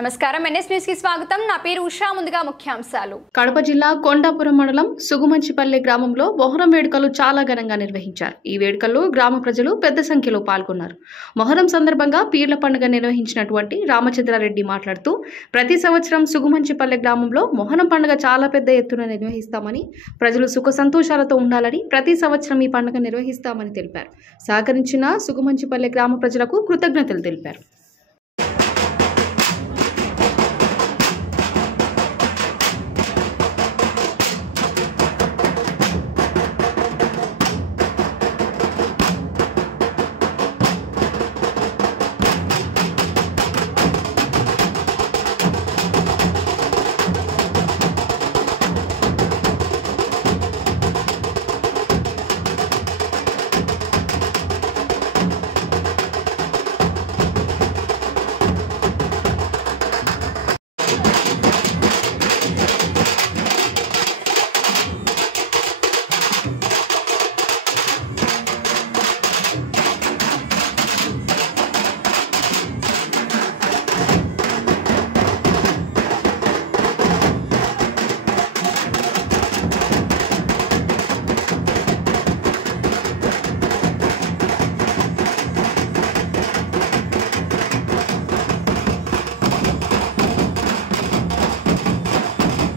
నమస్కారం NS news కి స్వాగతం నా పేరు ఉషా ముందుగా ముఖ్యాంశాలు కడప జిల్లా కొండాపురం మండలం సుగుమంచిపల్లె గ్రామంలో మొహరం వేడుకలు చాలా ఘనంగా నిర్వహించారు। ఈ వేడుకల్లో గ్రామ ప్రజలు పెద్ద సంఖ్యలో పాల్గొన్నారు। మొహరం సందర్భంగా పీర్ల పండుగ నిర్వహించినటువంటి రామచంద్రారెడ్డి మాట్లాడుతూ ప్రతి సంవత్సరం సుగుమంచిపల్లె గ్రామంలో మొహరం పండుగ చాలా పెద్ద ఎత్తున నిర్వహిస్తామని, ప్రజలు సుఖ సంతోషాలతో ఉండాలని ప్రతి సంవత్సరం ఈ పండుగ నిర్వహిస్తామని తెలిపారు। సహకరించిన సుగుమంచిపల్లె గ్రామ ప్రజలకు కృతజ్ఞతలు తెలిపారు।